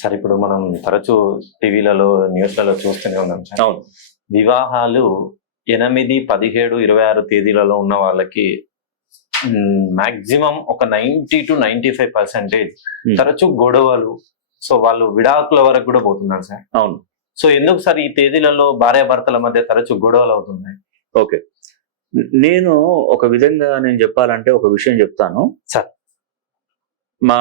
Sir ఇప్పుడు మనం తరచూ టీవీలలో న్యూస్లలో చూస్తూనే ఉన్నాం సార్. అవును. వివాహాలు 8, 17, 26 తేదీలలో ఉన్న వాళ్ళకి మాక్సిమం ఒక 90-95% తరచూ గొడవలు. సో వాళ్ళు విడాకుల వరకు కూడా పోతున్నారు సార్. అవును. సో ఎందుకు సార్ ఈ తేదీలలో భార్యాభర్తల మధ్య తరచూ గొడవలు అవుతున్నాయి? ఓకే, నేను ఒక విధంగా నేను చెప్పాలంటే ఒక విషయం చెప్తాను సార్. మా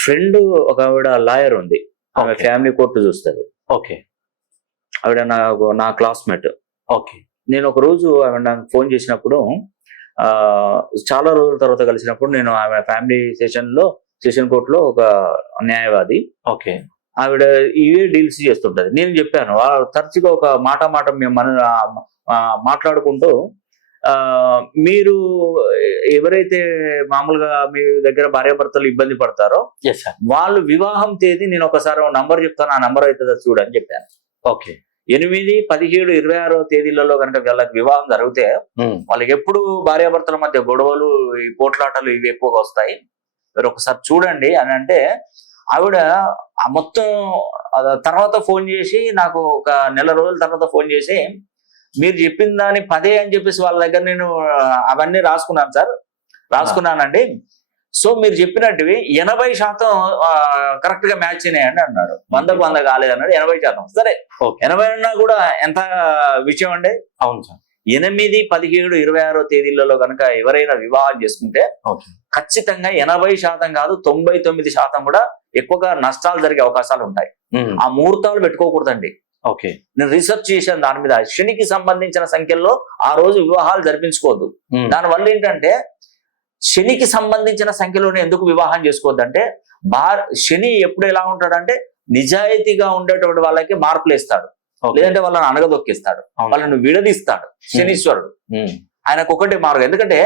ఫ్రెండ్ ఒక ఆవిడ లాయర్ ఉంది, ఆమె Okay. ఫ్యామిలీ కోర్టు చూస్తుంది. ఓకే ఆవిడ నా క్లాస్మేట్. ఓకే నేను ఒక రోజు ఆవిడ నాకు ఫోన్ చేసినప్పుడు, చాలా రోజుల తర్వాత కలిసినప్పుడు, నేను ఆమె ఫ్యామిలీ సెషన్ కోర్టులో ఒక న్యాయవాది. ఓకే ఆవిడ ఇవే డీల్స్ చేస్తుంటది. నేను చెప్పాను, తరచుగా ఒక మాట మేము మాట్లాడుకుంటూ, మీరు ఎవరైతే మామూలుగా మీ దగ్గర భార్యాభర్తలు ఇబ్బంది పడతారో ఎస్ సార్. వాళ్ళు వివాహం తేదీ నేను ఒకసారి నంబర్ చెప్తాను, ఆ నంబర్ అవుతుందా చూడని చెప్పాను. ఓకే 8, 17, 26 తేదీలలో కనుక వీళ్ళకి వివాహం జరిగితే వాళ్ళకి ఎప్పుడు భార్యాభర్తల మధ్య గొడవలు, ఈ పోట్లాటలు ఇవి ఎక్కువగా వస్తాయి, మీరు ఒకసారి చూడండి అని అంటే, ఆవిడ ఆ మొత్తం తర్వాత ఫోన్ చేసి నాకు ఒక నెల రోజుల తర్వాత ఫోన్ చేసి, మీరు చెప్పిన దాని 10 అని చెప్పేసి వాళ్ళ దగ్గర నేను అవన్నీ రాసుకున్నాను సార్, రాసుకున్నానండి. సో మీరు చెప్పినట్టువి 80% కరెక్ట్ గా మ్యాచ్ అయినాయండి అన్నాడు. 100కు 100 కాలేదన్నాడు, 80%. సరే 80 అన్నా కూడా ఎంత విషయం అండి. అవును సార్. 8, 17, 26 తేదీలలో కనుక ఎవరైనా వివాహం చేసుకుంటే ఖచ్చితంగా 80% కాదు 99% కూడా ఎక్కువగా నష్టాలు జరిగే అవకాశాలు ఉంటాయి. ఆ ముహూర్తాలు పెట్టుకోకూడదండి. ఓకే, నేను రీసెర్చ్ చేశాను దాని మీద. శనికి సంబంధించిన సంఖ్యల్లో ఆ రోజు వివాహాలు జరిపించుకోవద్దు. దానివల్ల ఏంటంటే, శనికి సంబంధించిన సంఖ్యలోనే ఎందుకు వివాహం చేసుకోవద్దు అంటే, శని ఎప్పుడు ఎలా ఉంటాడంటే, నిజాయితీగా ఉండేటువంటి వాళ్ళకి మార్పులు ఇస్తాడు, లేదంటే వాళ్ళని అనగదొక్కిస్తాడు, వాళ్ళని విడదీస్తాడు శనీశ్వరుడు. ఆయనకు ఒకటే మార్గం. ఎందుకంటే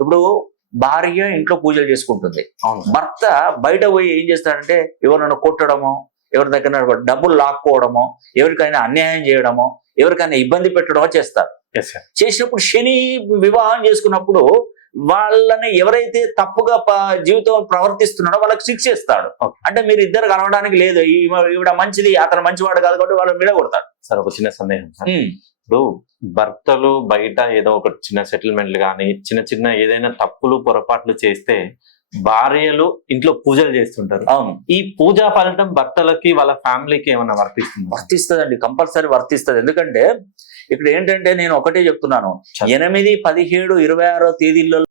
ఇప్పుడు భార్య ఇంట్లో పూజలు చేసుకుంటుంది, భర్త బయట పోయి ఏం చేస్తాడంటే, ఎవరినైనా కొట్టడమో, ఎవరి దగ్గర డబ్బులు లాక్కోవడమో, ఎవరికైనా అన్యాయం చేయడమో, ఎవరికైనా ఇబ్బంది పెట్టడమో చేస్తారు. చేసినప్పుడు శని వివాహం చేసుకున్నప్పుడు వాళ్ళని ఎవరైతే తప్పుగా జీవితం ప్రవర్తిస్తున్నాడో వాళ్ళకి శిక్షిస్తాడు. అంటే మీరు ఇద్దరు కలవడానికి లేదు, ఈవిడ మంచిది, అతను మంచివాడు కాదు కాబట్టి వాళ్ళని విడగొడతాడు. సార్ ఒక చిన్న సందేహం సార్. ఇప్పుడు భర్తలు బయట ఏదో ఒక చిన్న సెటిల్మెంట్లు కానీ చిన్న ఏదైనా తప్పులు పొరపాట్లు చేస్తే భార్యలు ఇంట్లో పూజలు చేస్తుంటారు. అవును. ఈ పూజా ఫలితం భర్తలకి వాళ్ళ ఫ్యామిలీకి ఏమన్నా వర్తిస్తుందండి, కంపల్సరీ వర్తిస్తుంది. ఎందుకంటే ఇక్కడ ఏంటంటే, నేను ఒకటే చెప్తున్నాను, 8, 17, 26 తేదీలలో